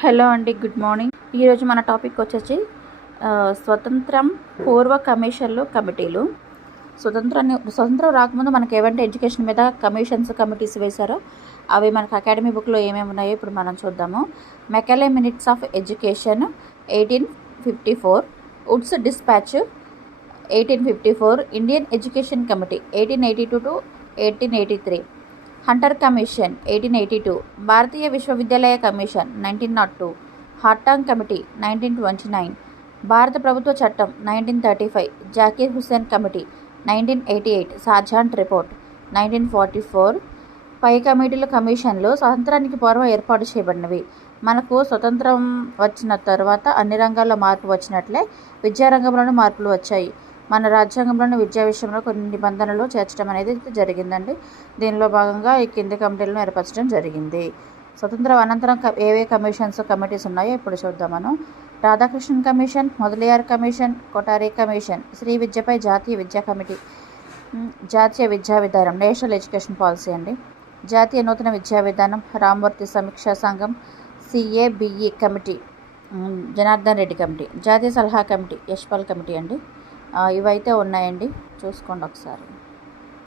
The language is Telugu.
హలో అండి, గుడ్ మార్నింగ్. ఈరోజు మన టాపిక్ వచ్చేసి స్వతంత్రం పూర్వ కమిషన్లు కమిటీలు. స్వతంత్రం రాకముందు మనకి ఏమంటే ఎడ్యుకేషన్ మీద కమిటీస్ వేశారో అవి మనకు అకాడమీ బుక్లో ఏమేమి ఉన్నాయో ఇప్పుడు మనం చూద్దాము. Macaulay minutes of education 1854, Woods dispatch 1854, Indian education committee 1882 to 1883, Hunter commission 1882, భారతీయ విశ్వవిద్యాలయ కమిషన్ 1902, హార్టాంగ్ కమిటీ 1929, భారత ప్రభుత్వ చట్టం 1935, జాకీర్ హుస్సేన్ కమిటీ 1988, సార్జాంట్ రిపోర్ట్ 1944. పై కమిటీల కమిషన్లు స్వాతంత్రానికి పూర్వం ఏర్పాటు చేయబడినవి. మనకు స్వతంత్రం వచ్చిన తర్వాత అన్ని రంగాల్లో మార్పు వచ్చినట్లే విద్యారంగంలోనూ మార్పులు వచ్చాయి. మన రాజ్యాంగంలోని విద్యా విషయంలో కొన్ని నిబంధనలు చేర్చడం అనేది జరిగిందండి. దీనిలో భాగంగా ఈ కింది కమిటీలను ఏర్పరచడం జరిగింది. స్వతంత్రం అనంతరం ఏవే కమిటీస్ ఉన్నాయో ఇప్పుడు చూద్దాం మనం. Radhakrishnan commission, Mudaliar commission, Kothari commission, శ్రీ విద్యపై జాతీయ విద్యా కమిటీ, జాతీయ విద్యా విధానం నేషనల్ ఎడ్యుకేషన్ పాలసీ అండి, జాతీయ నూతన విద్యా విధానం, రామ్మూర్తి సమీక్షా సంఘం, CABE committee, Janardhan Reddy committee, జాతీయ సలహా కమిటీ, యశ్పాల్ కమిటీ అండి. ఇవైతే ఉన్నాయండి, చూసుకోండి ఒకసారి.